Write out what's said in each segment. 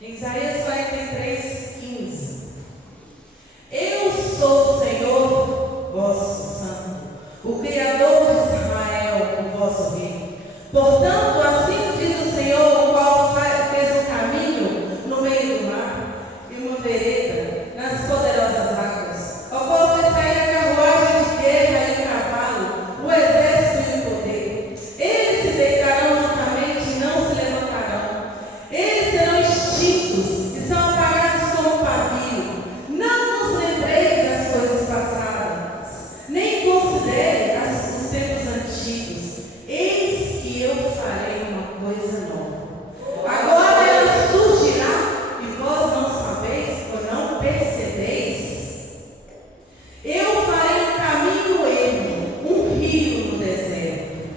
Isaías 43:15. Eu sou o Senhor, vosso Santo, o Criador de Israel, o vosso Rei. Portanto, assim diz o Senhor, o qual fez um caminho no meio do mar e uma vereda nas poderosas águas, ao qual fez sair a carruagem de guerra e o cavalo, o exército e o poder. Eles se deitarão juntamente e não se levantarão. Eles serão extintos e são apagados como pavio. Não vos lembreis das coisas passadas, nem considere os tempos antigos. Eis que eu farei uma coisa nova. Agora ela surgirá e vós não sabeis ou não percebeis. Eu farei um caminho ermo, um rio no deserto.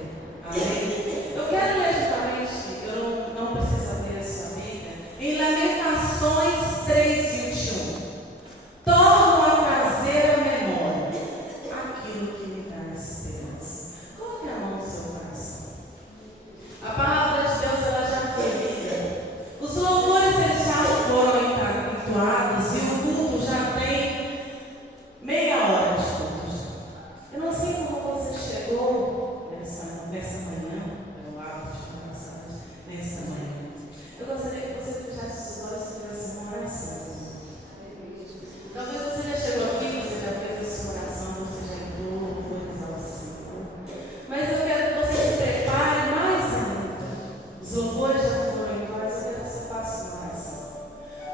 Amém? Eu quero ler justamente, eu não preciso abrir a sua Bíblia, em Lamentações 3:21. Torno a trazer à memória aquilo que me dá esperança. Coloque a mão no seu coração. A palavra de Deus, ela já foi lida. Os louvores, eles já foram entoados e o culto já tem meia hora de culto. Eu não sei como você chegou nessa manhã, eu acho de passagem, nessa manhã. Eu gostaria que você fechasse os olhos e fizesse uma oração. Talvez você já chegou aqui, você já fez essa oração, você já entrou, foi ao Senhor. Mas eu quero que você se prepare mais ainda. Os louvores já foram embora, eu quero que você faça uma oração.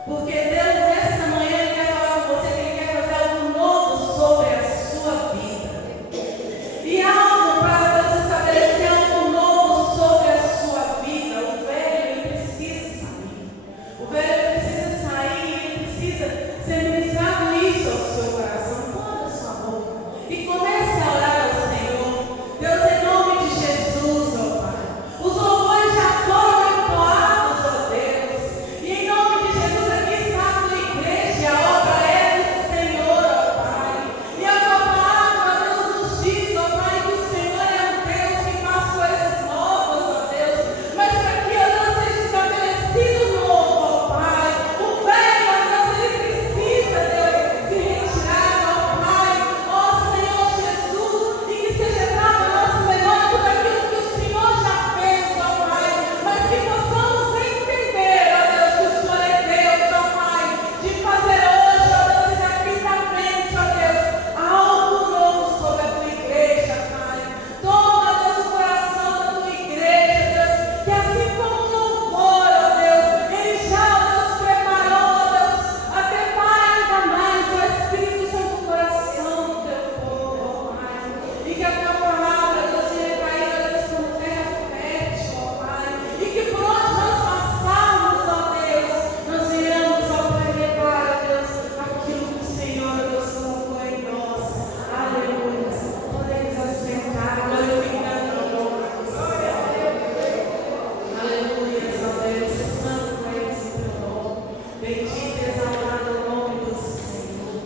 Porque Deus, nesta manhã, Ele quer falar com você que Ele quer fazer algo novo sobre a sua vida. E algo para Deus estabelecer algo novo sobre a sua vida. O velho, ele precisa sair. O velho precisa sair, ele precisa ser ministrado isso ao seu coração. Abra sua boca e comece a orar ao Senhor. Deus, em nome de Jesus, ó Pai. Os louvores já foram entoados, ó Deus. E em nome de Jesus, aqui está a tua igreja. A obra é do Senhor, ó Pai. E a tua palavra, Deus, nos diz, ó Pai, que o Senhor é um Deus que faz coisas novas, ó Deus. Mas para que, ó Deus, seja estabelecido novo, ó Pai. O velho, ó Deus, ele precisa, Deus, se retirar, ó Pai. Ó Senhor Jesus, e que seja dado a nossa memória tudo aquilo que o Senhor já fez, ó Pai. Mas que possamos entender, ó Deus, que o Senhor é Deus, ó Pai, de fazer hoje, ó Deus, e daqui para frente, ó Deus, algo novo sobre a tua igreja, Pai. Toma, Deus, o coração da tua igreja, Deus, que assim como o louvor, ó Deus, ele já, ó Deus, preparou, ó Deus, até para ainda mais o Espírito Santo do coração do teu povo, ó Pai. E que a tua palavra, Deus, venha cair, ó Deus, como terra fértil, ó Pai. E que por onde nós passarmos, ó Deus, nós venhamos, ó Pai, levar, ó Deus, aquilo que o Senhor, ó Deus, colocou em nós. Aleluia. Podemos assentar, glorificando o nome do Senhor. Aleluia, ó Deus, santo é esse teu nome. Bendito e exaltado o nome do Senhor.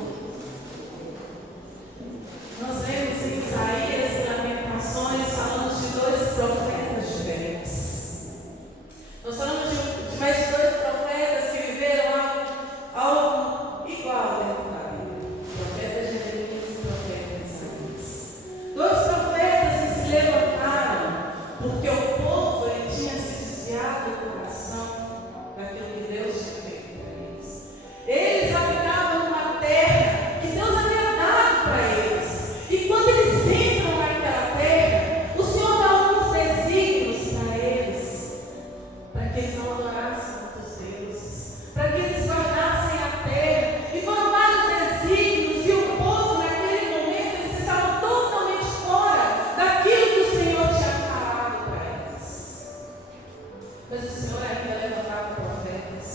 Nós vemos em Isaías e Lamentações, falamos de dois profetas diferentes. Nós falamos de mais de dois profetas que viveram algo igual dentro da Bíblia. O profeta Jeremias e o profeta Isaías. Dois profetas que se levantaram porque o povo ele tinha se desviado do coração daquilo que Deus tinha feito para eles. Eles habitavam numa terra que Deus havia dado para eles. E quando eles entram naquela terra, o Senhor dá alguns desígnios para eles, para que eles não adorassem outros deuses, para que eles guardassem a terra. E foram vários desígnios, e o povo naquele momento eles estavam totalmente fora daquilo que o Senhor tinha falado para eles. Mas o Senhor ainda levantava profetas.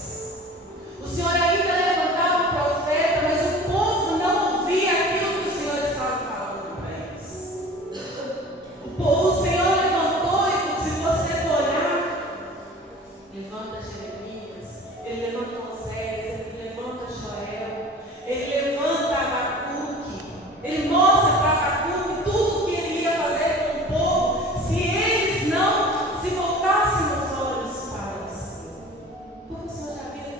O Senhor ainda levantava um profeta, mas o povo não ouvia aquilo que o Senhor estava falando para eles. O Senhor levantou, e se você for olhar, levanta Jeremias, ele levanta Oséias, ele levanta Joel, ele levanta Abacuque, ele mostra para Abacuque tudo o que ele ia fazer com o povo se eles não se voltassem os olhos para o Senhor. Porque o Senhor já havia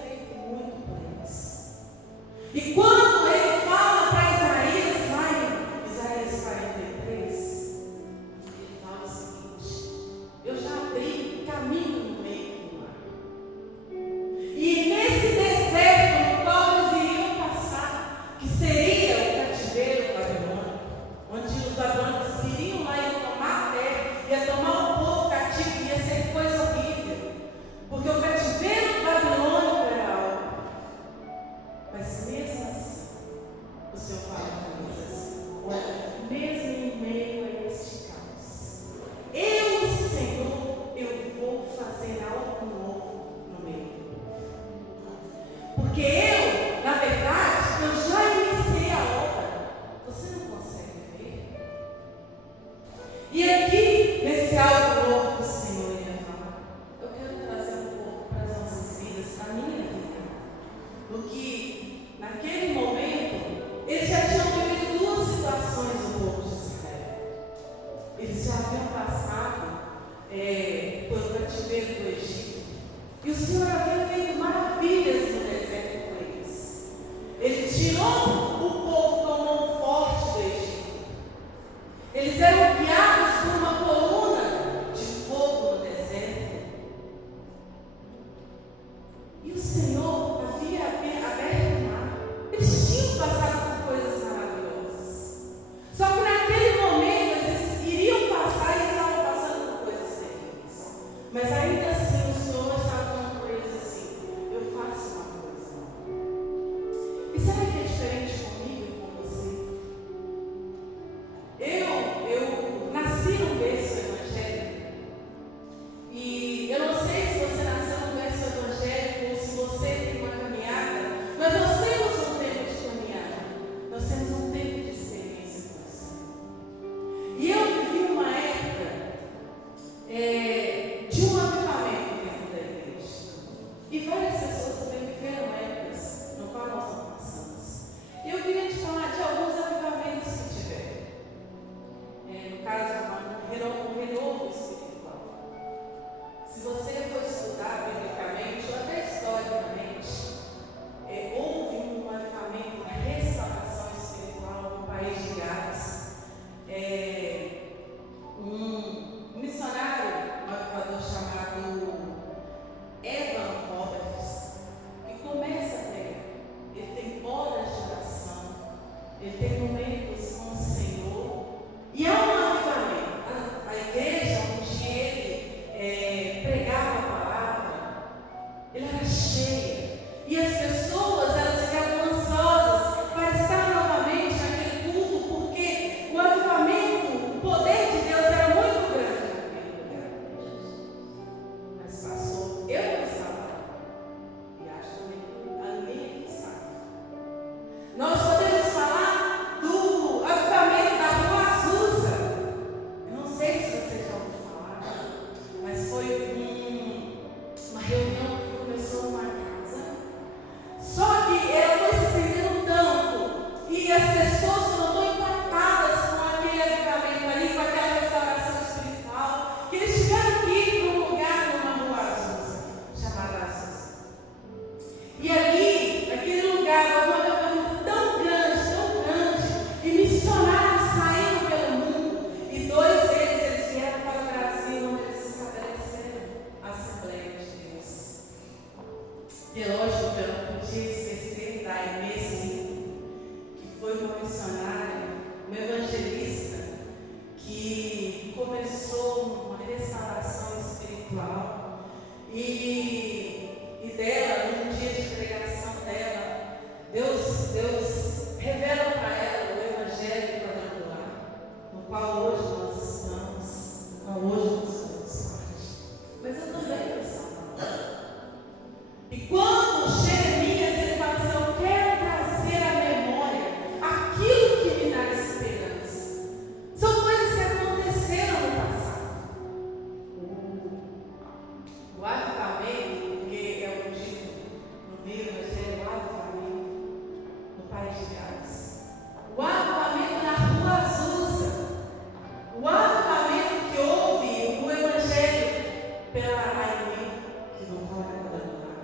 Ele era cheio. E as pessoas, elas ficavam ansiosas para estar novamente naquele culto, porque o avivamento, o poder de Deus era muito grande naquele lugar. Mas passou, eu não estava lá. E acho também que ali estava. Nós podemos falar do avivamento da Rua Azusa. Eu não sei se vocês já ouviram falar, mas foi uma reunião que começou numa casa. Só que ela foi se estendendo tanto e as pessoas foram tão impactadas com aquele avivamento ali, com aquela restauração espiritual, que eles tiveram que ir para um lugar numa Rua Azusa, chamada Azusa. E ali, naquele lugar, houve um avivamento tão grande, e missionários saíram pelo mundo, e 2 deles eles vieram para o Brasil, onde eles estabeleceram a Assembleia de Deus. E lógico que eu não podia esquecer da Inês, que foi uma missionária, uma evangelista, que começou uma restauração espiritual. E dela, num dia de pregação dela, Deus revela para ela o Evangelho quadrangular, no qual hoje nós estamos, no qual hoje nós fazemos parte. Mas eu também não estava. E quando Jeremias ele fala assim, eu quero trazer à memória aquilo que me dá esperança. São coisas que aconteceram no passado. O avivamento, porque é o dito no meio do Evangelho, o avivamento no País de Gales. O avivamento na Rua Azusa. O avivamento que houve no Evangelho pela Aimee, que não pode abandonar.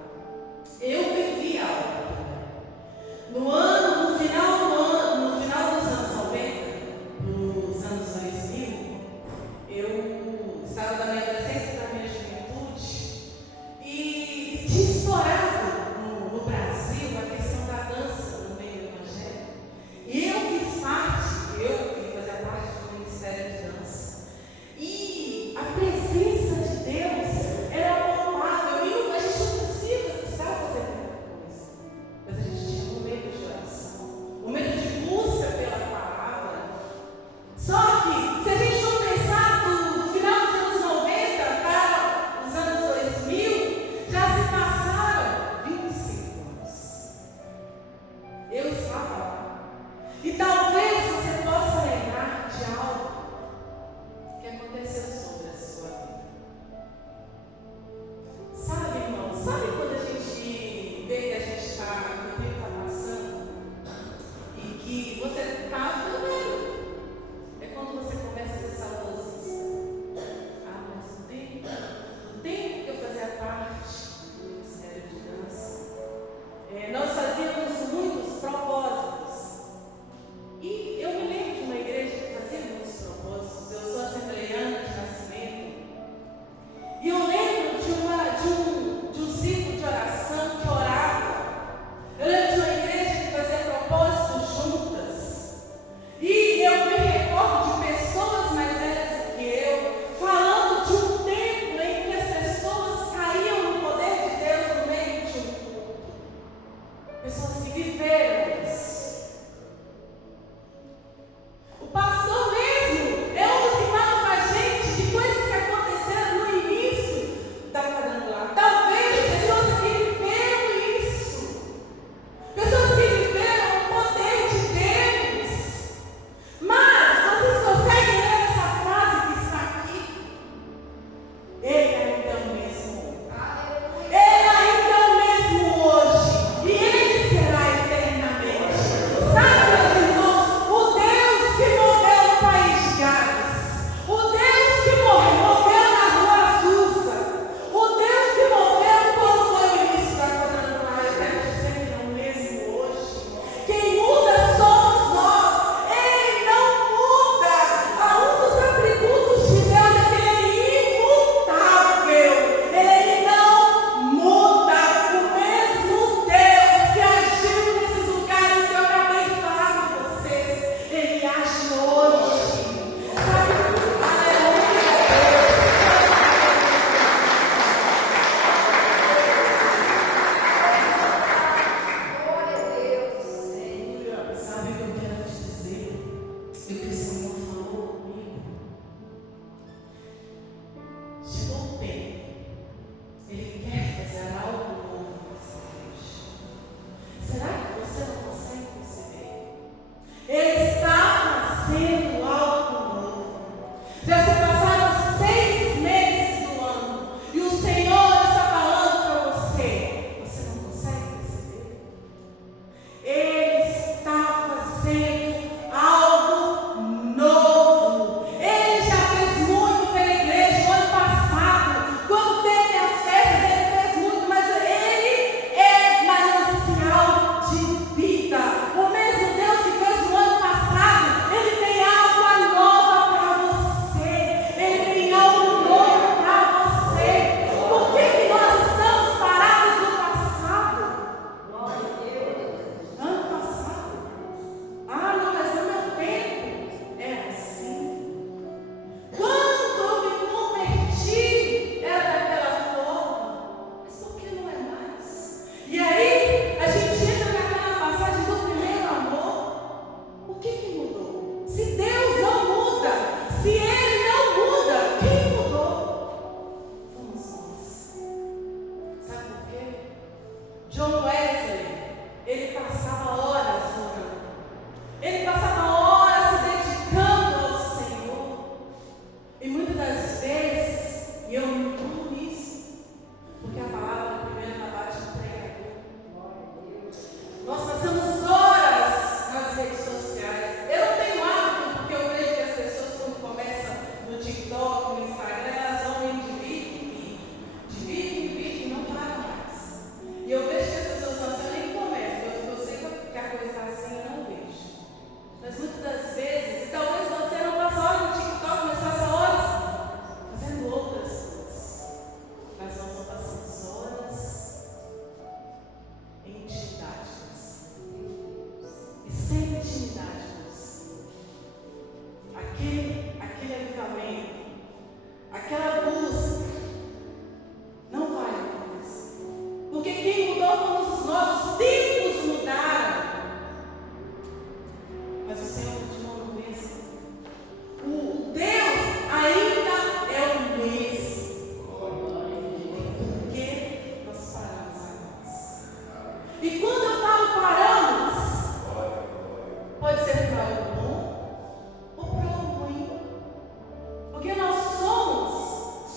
John Wesley, ele passava horas orando. Ele passava horas se dedicando ao Senhor. E muitas das vezes, e eu me incluo nisso, porque a palavra primeiro abate o pregador. Nós passamos horas nas redes sociais. Eu não tenho hábito, porque eu vejo que as pessoas, quando começam no TikTok, no Instagram, elas vão em de vídeo e não param mais. E eu vejo que as pessoas não são nem começam. Eu sei que a coisa está assim, eu não vejo. Mas muitas das vezes, talvez você não passe horas no TikTok, mas passa horas fazendo outras coisas. Mas nós não passamos horas em intimidade com o Senhor. E sem intimidade com o Senhor, aquele avivamento, aquela busca, não vai acontecer. Porque quem mudou fomos nós, os tempos mudaram. Mas o Senhor continua no mesmo. O Deus ainda é o mesmo. Por que nós paramos agora? E quando eu falo paramos, pode ser para algo bom ou para algo ruim. Porque nós somos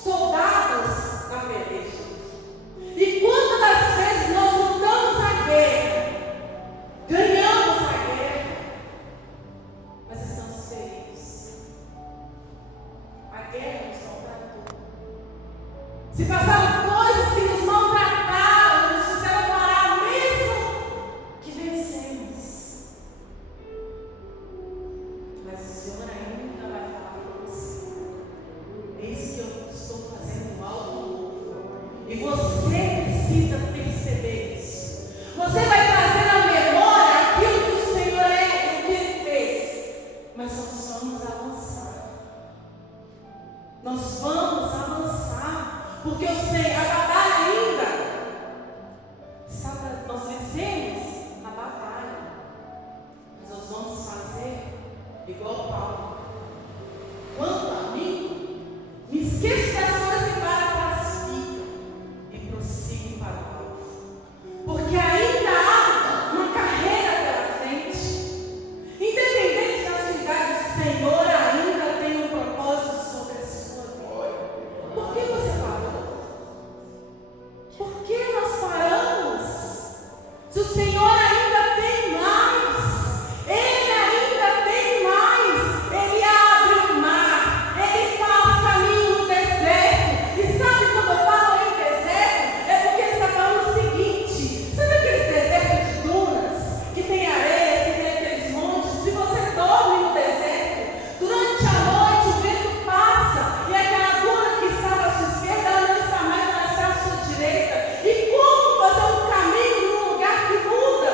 soldados da peleja. E quantas das vezes nós lutamos a guerra, ganhamos a guerra, mas estamos feridos. A guerra nos maltratou. Se passaram coisas que nos maltrataram, nos fizeram parar, mesmo que vencemos. Mas o Senhor ainda vai falar para você: eis que eu estou fazendo algo novo. E você precisa perceber isso. Você vai trazer à memória aquilo que o Senhor é e o que Ele fez. Mas nós vamos avançar. Nós vamos avançar. Porque eu sei, a batalha ainda está para nós vencermos a batalha. Mas nós vamos fazer igual Paulo. Quanto a mim, me esqueço das coisas que para classificam e prossigo para o alvo. Porque ainda há uma carreira pela frente. Independente da sua idade, o Senhor ainda tem um propósito sobre a sua vida. Por que você parou? Por que nós paramos? Se o Senhor ainda tem mais, Ele ainda tem mais. Ele abre o mar, Ele faz caminho no deserto. E sabe quando eu falo em deserto? É porque Ele está falando o seguinte: sabe aqueles desertos de dunas, que tem areia, que tem aqueles montes? Se você dorme no deserto, durante a noite o vento passa e aquela duna que estava à sua esquerda, ela não está mais, ela está à sua direita. E como fazer um caminho num lugar que muda?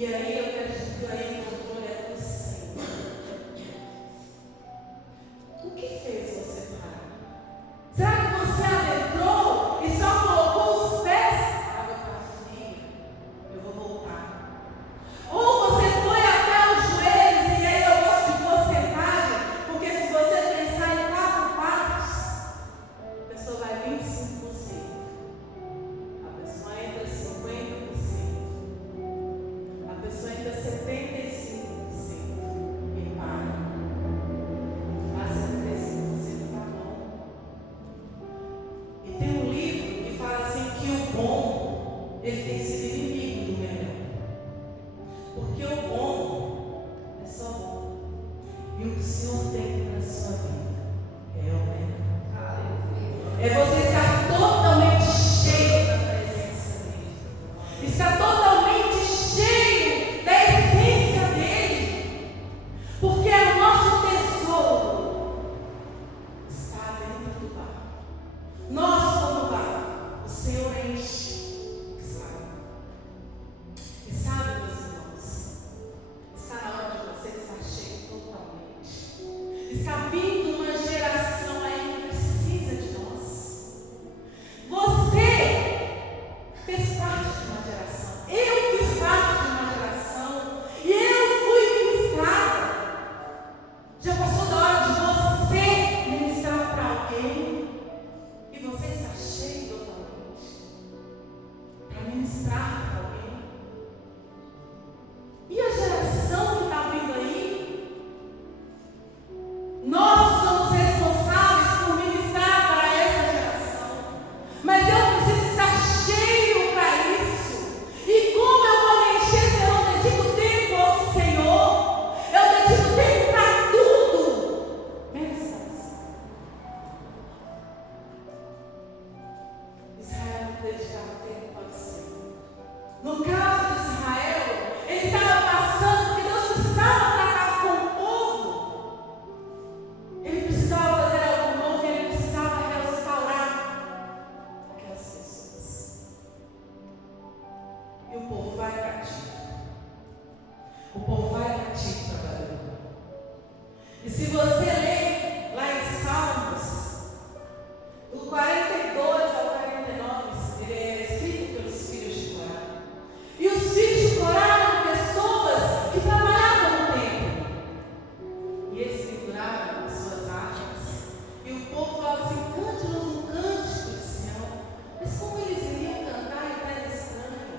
E aí eu quero dizer que aí o controle é do Senhor. O que fez você parar? Será que você adentrou e só colocou os pés? A água está fria, eu vou voltar. Ou você foi até os joelhos, e aí eu gosto de porcentagem, porque se você pensar em 4 partes, a pessoa vai 25%. A pessoa entra 50%. A pessoa entra 75% e para. Mas 75% está bom. E tem um livro que fala assim que o bom, ele tem sido inimigo do melhor. Porque o bom é só bom. E o que o Senhor tem para a sua vida é o melhor. É você estar totalmente cheio da presença dEle. Estar totalmente cheio da essência dEle. Porque o nosso tesouro está dentro do barco. Nós, como barco, o Senhor enche, sabe? E sabe, meus irmãos, está na hora de você estar cheio totalmente. Está vindo uma geração aí que precisa de nós. Você fez parte de uma geração. Eu fiz parte de uma geração. E eu fui ministrada. Já passou da hora de você ministrar para alguém. E você está cheio totalmente para ministrar para alguém. E a geração que está vindo aí? Nós somos responsáveis por ministrar para essa geração. Mas eu preciso estar cheio para isso. E como eu vou me encher se eu não dedico tempo ao Senhor? Eu dedico tempo para tudo, menos para isso. Israel não dedicava tempo ao Senhor. No caso de Israel, ele estava passando porque Deus precisava tratar com o povo. Ele precisava fazer algo novo e ele precisava restaurar aquelas pessoas. E o povo vai cativo. O povo vai cativo para Babilônia. E se você ler lá em Salmos, do 42 ao 49, ele é escrito pelos filhos de Corá. E os filhos de Corá eram pessoas que trabalhavam no templo. E eles penduravam as suas armas. E o povo falava assim: cante-nos um cântico de Sião. Mas como eles iriam cantar em terra estranha?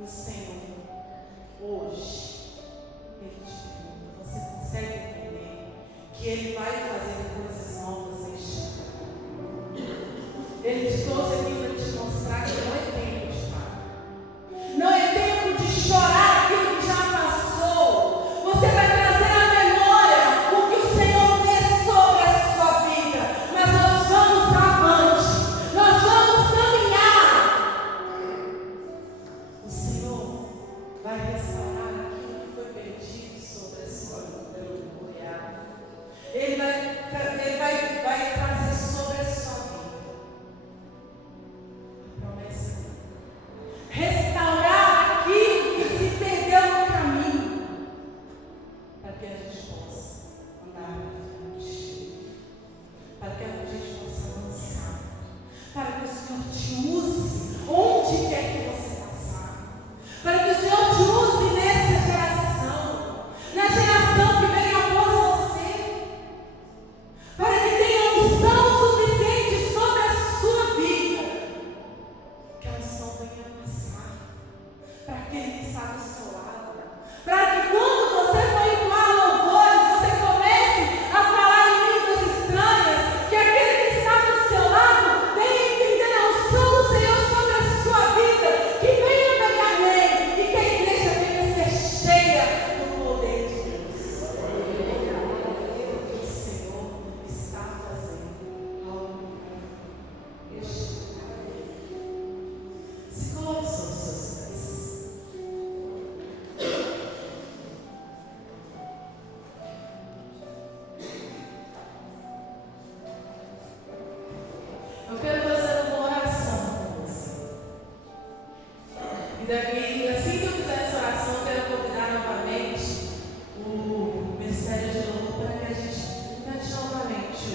o Senhor, hoje, Ele te pergunta: você consegue entender que Ele vai fazer coisas novas neste ano? Ele te trouxe aqui para te mostrar que não é tempo de parar. Não é tempo de chorar aquilo que já passou. Você vai trazer à memória o que o Senhor fez sobre a sua vida. Mas nós vamos avante. Nós vamos caminhar. O Senhor vai restaurar aquilo que foi perdido sobre a sua vida. Ele vai trazer sobre a sua vida a promessa. Restaurar aquilo que se perdeu no caminho, para que a gente possa andar em frente, para que a gente possa avançar, para que o Senhor te use onde quer que você passar, para que o Senhor te use nessa geração, na geração que vem após você, para que tenha unção suficiente sobre a sua vida, que a unção venha passar para aquele que está do seu lado, para que quando você for entoar louvores, você comece a falar em línguas estranhas, que aquele que está do seu lado venha entender a unção do Senhor sobre a sua vida, que venha pegar nele e que a igreja venha ser cheia do poder de Deus. O Senhor está fazendo algo este ano. Se coloque sobre os seus pés. Eu quero fazer uma oração com você. E daqui, assim que eu fizer essa oração, eu quero convidar novamente o Ministério de Louvor para que a gente cante novamente